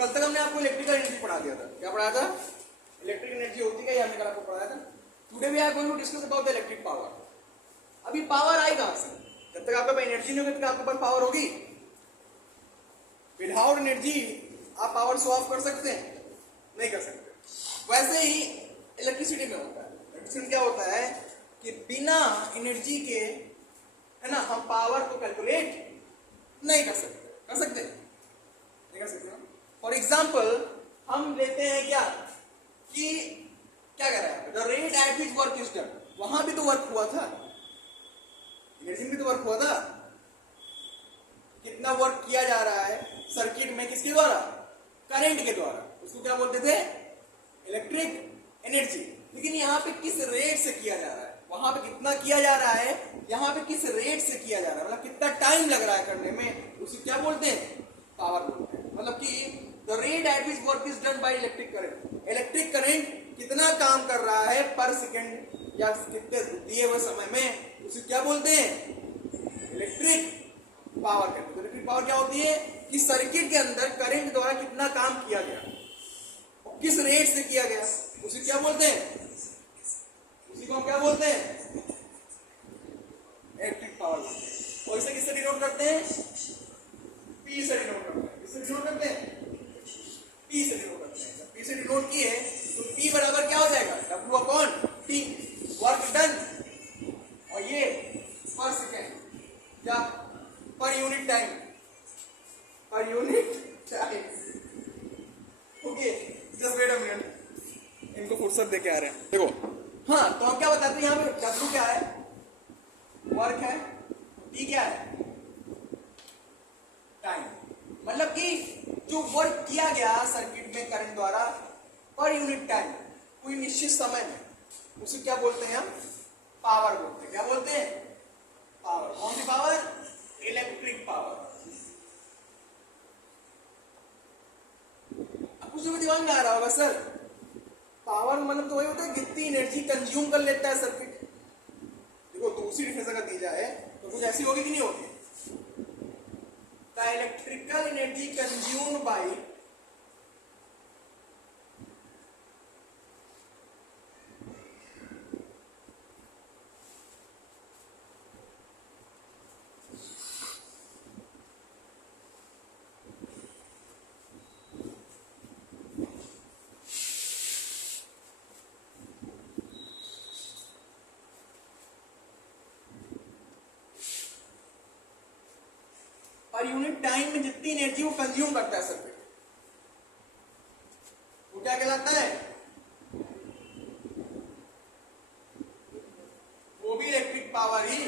कल तक हमने आपको इलेक्ट्रिकल एनर्जी पढ़ा दिया था। क्या पढ़ाया था? इलेक्ट्रिक एनर्जी होती है, हमने कल आपको पढ़ाया था। Today we are going to discuss about the electric power. अभी पावर आई कहां से? जब तक आपके पास एनर्जी नहीं होगी तब तक आपके पास पावर होगी? विदाउट एनर्जी आप पावर शो ऑफ कर सकते हैं? नहीं कर सकते। वैसे ही इलेक्ट्रिसिटी में होता है। इलेक्ट्रिसिटी क्या होता है कि बिना एनर्जी के, है ना, हम पावर को कैलकुलेट नहीं कर सकते। कर सकते? नहीं कर सकते। फॉर एग्जाम्पल हम लेते हैं क्या कि क्या कर रहा है, the rate at which work is done. वहां भी तो वर्क हुआ था, एनर्जी में भी तो वर्क हुआ था। कितना वर्क किया जा रहा है सर्किट में, किसके द्वारा? करंट के द्वारा। उसको क्या बोलते थे? Electric energy. लेकिन यहाँ पे किस रेट से किया जा रहा है, वहां पे कितना किया जा रहा है, यहाँ पे किस रेट से किया जा रहा है, मतलब कितना टाइम लग रहा है करने में, उसे क्या बोलते हैं? पावर बोलते हैं। मतलब कि the rate at which work is done by electric current. Electric current कितना काम कर रहा है पर सेकेंड या कितने दिए हुए समय में, उसे क्या बोलते हैं? इलेक्ट्रिक पावर कहते हैं। इलेक्ट्रिक पावर क्या होती है कि सर्किट के अंदर करंट द्वारा कितना काम किया गया और किस रेट से किया गया, उसे क्या बोलते हैं? उसी को हम क्या बोलते हैं? Electric power. और इसे किससे डिनोट करते हैं? पी से डिनोट करते हैं। किससे डिनोट करते हैं? पी से डिनोट करते हैं। जब पी से डिनोट किए तो पी बराबर क्या हो जाएगा? W upon T, work done. और ये पर सेकेंड या पर यूनिट टाइम, पर unit time. Okay, just wait a minute, इनको फुर्सत दे के आ रहे हैं। देखो, हाँ, तो हम क्या बताते हैं, यहाँ पे डब्ल्यू क्या है? वर्क है। टी क्या है? टाइम। मतलब कि जो वर्क किया गया सर्किट में करंट द्वारा पर यूनिट टाइम, कोई निश्चित समय में, उसे क्या बोलते हैं हम? पावर बोलते हैं। क्या बोलते हैं? पावर। कौन सी पावर? Electric power. अब कुछ भी दिमाग में आ रहा होगा, सर पावर मतलब तो वही होता है कितनी एनर्जी कंज्यूम कर लेता है सर्किट। देखो, दूसरी डिफरेंस अगर दी जाए तो कुछ ऐसी होगी कि नहीं होगी? The electrical energy consumed by पर यूनिट टाइम में जितनी एनर्जी वो कंज्यूम करता है सर्किट, वो क्या कहलाता है? वो भी इलेक्ट्रिक पावर ही,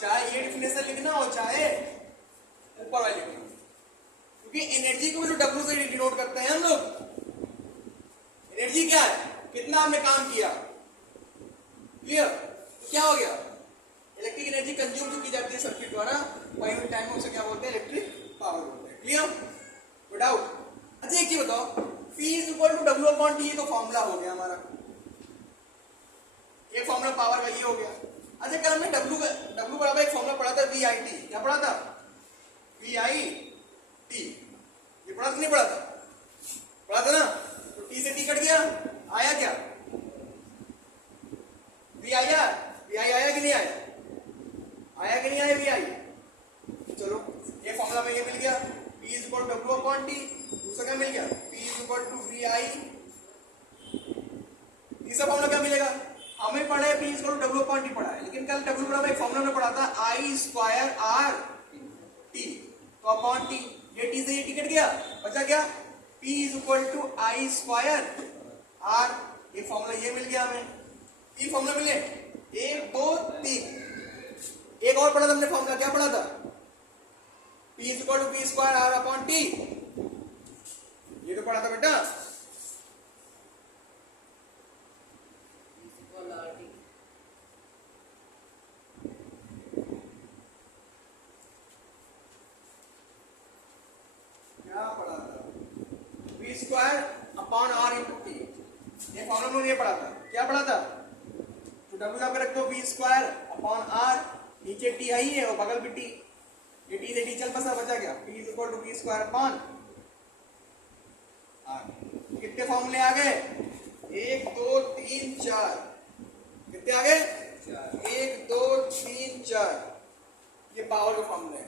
चाहे ये डिफिनेशन लिखना हो चाहे ऊपर वाली लिखना, क्योंकि एनर्जी को भी तो डब्ल्यू से डिनोट करते हैं हम लोग। एनर्जी क्या है? कितना हमने काम किया। क्लियर? तो क्या हो गया? इलेक्ट्रिक एनर्जी कंज्यूम जो की जाती है सर्किट द्वारा पर यूनिट टाइम में, उसे क्या बोलते हैं? इलेक्ट्रिक पावर बोलते हैं। क्लियर? No doubt. अच्छा, एक चीज बताओ, P is equal to W upon T, तो फॉर्मूला हो गया हमारा। एक फॉर्मूला पावर का ये हो गया। अच्छा, कल हमने डब्ल्यू बराबर एक फॉर्मूला पढ़ा था, वी आई टी। क्या पढ़ा था? V I T. ये पढ़ा था नहीं पढ़ा था? पढ़ा था ना? तो टी से टी कट गया, आया क्या? वी आया? वी आई आया कि नहीं आया? आया कि नहीं आया वी आई? चलो, ये फॉर्मूला में ये मिल गया, P is equal to W upon T. दूसरा क्या मिल गया? P is equal to V I. तीसरा फॉर्मूला क्या मिलेगा? हमें पढ़ा है P is equal to W upon T पढ़ा है, लेकिन कल डब्ल्यू बराबर एक फॉर्मूला में पढ़ा था आई स्क्वायर आर टी, तो अपॉन टी। ये टी से ये टी कट गया, बचा क्या? P is equal to I square R. ये फॉर्मूला ये मिल गया हमें। तीन फॉर्मूला मिले, 1 2 3। एक और पढ़ा था हमने फॉर्मूला, क्या पढ़ा था? P is equal to P square R upon T. ये तो पढ़ा था बेटा। क्या पढ़ा था? P square upon R into T. ये फॉर्मूला में ये पढ़ा था। क्या पढ़ा था? तो डब्ल्यू यहाँ पे रख दो, पी स्क्वायर अपॉन आर, नीचे टी आई है और बगल भी टी। ये टी से टी चल बसा, बचा क्या? P is equal to P square upon कितने फॉर्मूले आ गए? 1 2 3 4। कितने आ गए? 1 2 3 4। ये पावर का फॉर्मूला है।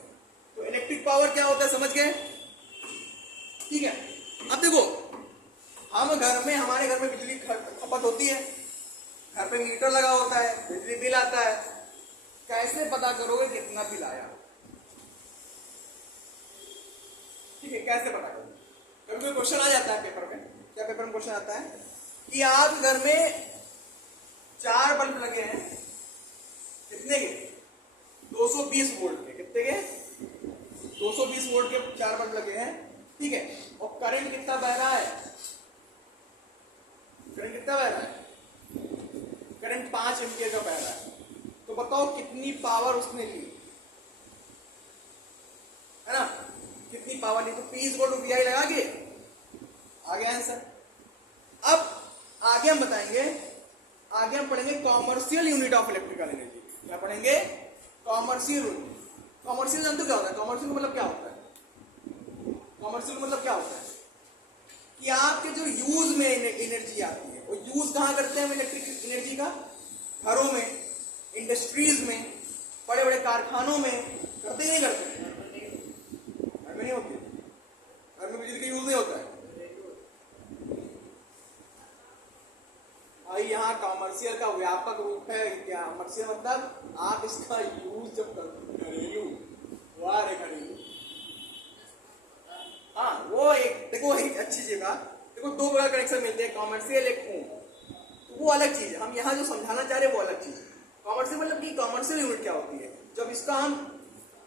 तो इलेक्ट्रिक पावर क्या होता है, समझ गए? ठीक है। अब देखो, हम हमारे घर में बिजली खपत होती है, घर पे मीटर लगा होता है, बिजली बिल आता है। कैसे पता करोगे कितना बिल आया? ठीक है, कैसे पता करोगे? कभी कोई क्वेश्चन आ जाता है पेपर में, क्या पेपर में क्वेश्चन आता है कि आप घर में 4 बल्ब लगे हैं, कितने के? 220 वोल्ट के। कितने के? 220 वोल्ट के 4 बल्ब लगे हैं, ठीक है। और करंट कितना बह रहा है? करंट कितना बह रहा है? करंट 5 एम्पियर का बह रहा है। तो बताओ कितनी पावर उसने ली, है ना? कितनी पावर ली? तो P इक्वल टू VI लगा के आ गया आंसर। अब आगे हम बताएंगे, आगे हम पढ़ेंगे commercial unit of electrical energy. क्या पढ़ेंगे? Commercial unit. कॉमर्शियल जानते हो क्या होता है? कॉमर्शियल मतलब क्या होता है? कॉमर्शियल मतलब क्या होता है कि आपके जो यूज में एनर्जी आती है, वो यूज कहां करते हैं हम इलेक्ट्रिक एनर्जी का? घरों में, इंडस्ट्रीज में, बड़े बड़े कारखानों में। करते ही नहीं करते? घर में नहीं होती, घर में बिजली का यूज नहीं होता है भाई। यहाँ कॉमर्शियल का व्यापक रूप है। क्या कॉमर्शियल मतलब? आप इसका यूज जब घरेलू, घरेलू, हाँ, वो एक देखो, एक अच्छी जगह देखो, 2 बड़ा कनेक्शन मिलते हैं, कॉमर्शियल एक होम, तो वो अलग चीज है। हम यहाँ जो समझाना चाह रहे हैं वो अलग चीज है। कॉमर्शियल मतलब कि कॉमर्शियल यूनिट क्या होती है? जब इसका हम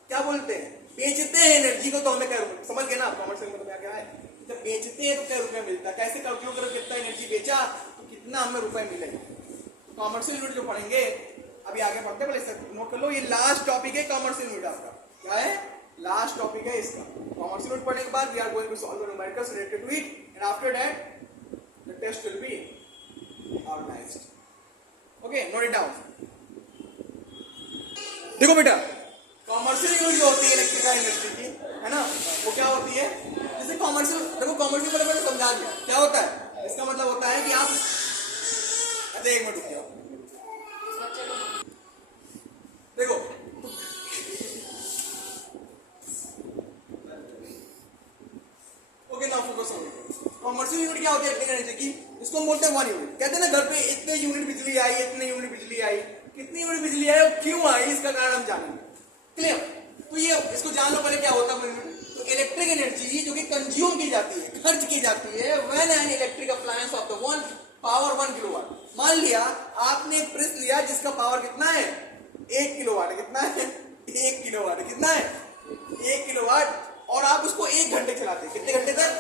क्या बोलते हैं, बेचते हैं एनर्जी को, तो हमें क्या रुपए, समझ गए ना कॉमर्शियल मतलब क्या है? जब बेचते हैं तो क्या रुपए मिलता है, कैसे कैलकुलेट करो, कितना एनर्जी बेचा तो कितना हमें रुपए मिलेगा। तो कॉमर्शियल यूनिट जो पढ़ेंगे अभी आगे पढ़ते हैं, पहले नोट कर लो, ये लास्ट टॉपिक है कॉमर्शियल यूनिट आपका। क्या है? लास्ट टॉपिक है इसका। कॉमर्शियल यूनिट पढ़ने के बाद we are going to solve the numericals related to it, and after that the test will be organised. Okay, note it down. देखो बेटा, कॉमर्शियल यूनिट जो होती है इलेक्ट्रिकल इंडस्ट्री की, है ना, वो क्या होती है? जैसे कॉमर्शियल, देखो कॉमर्शियल मतलब मैंने समझा दिया क्या होता है। इसका मतलब होता है कि आप, अरे 1 मिनट रुकिए, देखो okay, now focus on commercial unit. क्या होती है इलेक्ट्रिकल एनर्जी की? इसको हम बोलते हैं 1 यूनिट। कहते हैं ना घर पे इतने यूनिट बिजली आई, इतने यूनिट बिजली आई। कितनी यूनिट बिजली आई और क्यों आई, इसका कारण हम जानेंगे। क्लियर? तो ये इसको जान लो पहले क्या होता है। तो इलेक्ट्रिक एनर्जी जो कि कंज्यूम की जाती है, खर्च की जाती है, when an electric appliance of the one power 1 kilowatt. मान लिया आपने एक प्रेस लिया जिसका पावर कितना है? 1 किलोवाट। कितना है? 1 किलोवाट। कितना है? 1 किलोवाट। और आप उसको 1 घंटे चलाते हैं। कितने घंटे तक?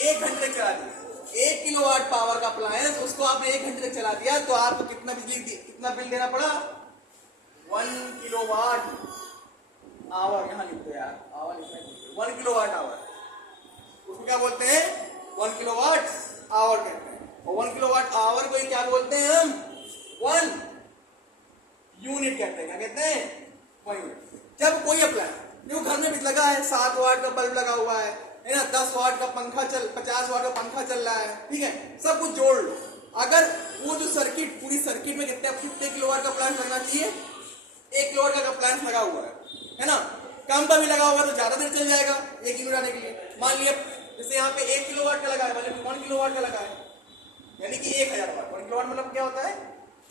1 घंटे तक चला दिया। 1 किलोवाट पावर का अप्लायंस, उसको आपने 1 घंटे तक चला दिया, तो आपको कितना कितना बिल देना पड़ा? 1 किलोवाट आवर। यहाँ लिख दो यार, आवर लिखना है, 1 किलोवाट आवर। उसको क्या बोलते हैं? 1 किलोवाट आवर कहते हैं। और 1 किलोवाट आवर को क्या बोलते हैं हम? 1 यूनिट कहते हैं। क्या कहते हैं? 1 यूनिट। जब कोई अप्लाई, जो घर में भी लगा है, 7 वाट का बल्ब लगा हुआ है ना, 10 वाट का पंखा 50 वाट का पंखा चल रहा है, ठीक है, सब कुछ जोड़ लो। अगर वो जो सर्किट, पूरी सर्किट में कितने किलोवाट का प्लांट लगना चाहिए? 1 किलोवाट का प्लांट लगा हुआ है ना। कम का भी लगा हुआ तो ज्यादा देर चल जाएगा 1 यूनिट आने के लिए। मान लिया जैसे यहाँ पे 1 किलोवाट का लगा है, मतलब 1 किलोवाट का लगा है, यानी कि 1000 वाट। 1 किलोवाट मतलब क्या होता है?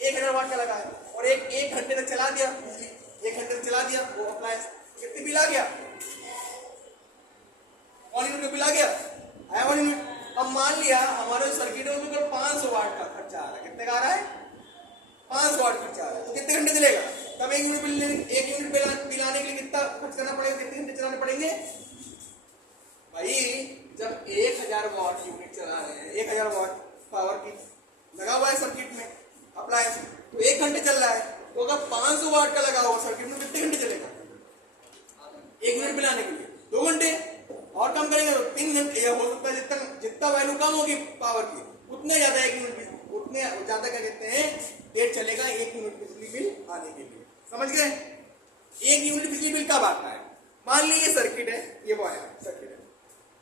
1000 वाट का लगा है। और एक घंटे तक चला दिया, 1 घंटे तक चला दिया वो अप्लायंस, कितनी बिल आ गया? 1 यूनिट का बिल आ गया, आया 1 यूनिट। अब मान लिया हमारे सर्किट में तो 500 वाट का खर्चा आ रहा है। कितने का आ रहा है? 500 वाट खर्चा आ रहा है। तो कितने घंटे चलेगा? तब 1 यूनिट बिल आने के लिए कितना खर्च करना पड़ेगा? कितने घंटे चलाने पड़ेंगे भाई? जब 1000 वाट यूनिट चला रहे हैं, 1000 वाट पावर की लगा हुआ है सर्किट में अप्लायंस, तो 1 घंटे चल रहा है। तो अगर 500 वाट का लगा हुआ सर्किट में कितने घंटे चलेगा? 1 यूनिट बिल आने के लिए 2 घंटे। और कम करेंगे तो 3 घंटे। यह हो सकता है जितना वैल्यू कम होगी पावर की, उतने ज्यादा 1 यूनिट, उतने ज्यादा क्या कहते हैं, देर चलेगा 1 यूनिट बिजली बिल आने के लिए। समझ गए? 1 यूनिट बिजली बिल कब आता है? मान लीजिए ये सर्किट है, ये वायर सर्किट है,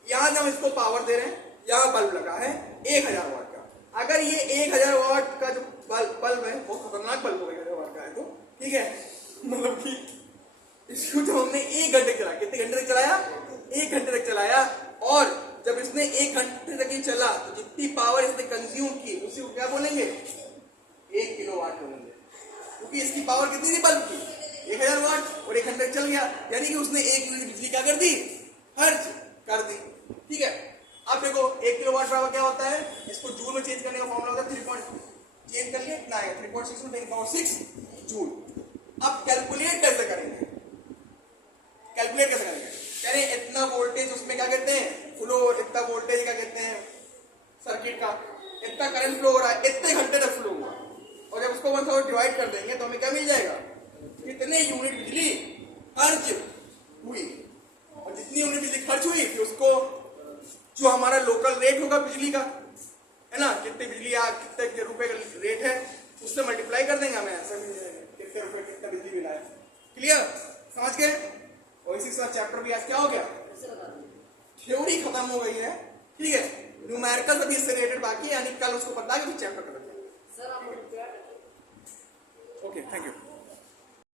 यहां हम इसको पावर दे रहे हैं, यहाँ बल्ब लगा है 1000 वाट का। अगर ये 1000 वाट का जो बल्ब है वो खतरनाक बल्ब हो 1000 वाट का है तो ठीक है, मतलब कि इसको जो हमने 1 घंटे चलाया, कितने घंटे तक चलाया? 1 घंटे तक चलाया, और जब इसने 1 घंटे तक ही चला तो जितनी पावर इसने कंज्यूम की उसी को क्या बोलेंगे? 1 किलोवाट बोलेंगे, क्योंकि इसकी पावर कितनी थी बल्ब की? 1000 वाट, और 1 घंटे चल गया, यानी कि उसने 1 यूनिट बिजली क्या कर दी? खर्च कर दी। ठीक है, अब देखो 1 किलोवाट बराबर क्या होता है? इसको जूल में चेंज करने का फॉर्मूला होता है 3 चेंज करके कितना आएगा? 3.6 में 10 जूल। अब कैलकुलेट कैसे करेंगे? कैलकुलेट कैसे करेंगे? कह रहे इतना वोल्टेज उसमें क्या कहते हैं? फ्लो, इतना वोल्टेज क्या कहते हैं सर्किट का, इतना करंट फ्लो हो रहा है, इतने घंटे तक फ्लो हुआ, और जब उसको 1 से डिवाइड कर देंगे तो हमें क्या मिल जाएगा? कितने यूनिट बिजली खर्च हुई, और जितनी यूनिट बिजली खर्च हुई फिर उसको जो हमारा लोकल रेट होगा बिजली का, है ना, कितने बिजली कितने रुपए का रेट है उससे मल्टीप्लाई कर देंगे, हमें ऐसा मिल जाएगा कितने रुपए कितना बिजली मिला है। क्लियर? समझ गए? और इसी के साथ चैप्टर भी आज क्या हो गया? थ्योरी खत्म हो गई है। ठीक है, न्यूमेरिकल अभी इससे रिलेटेड बाकी है, यानी कल उसको पता है कि चैप्टर खत्म। Okay, thank you.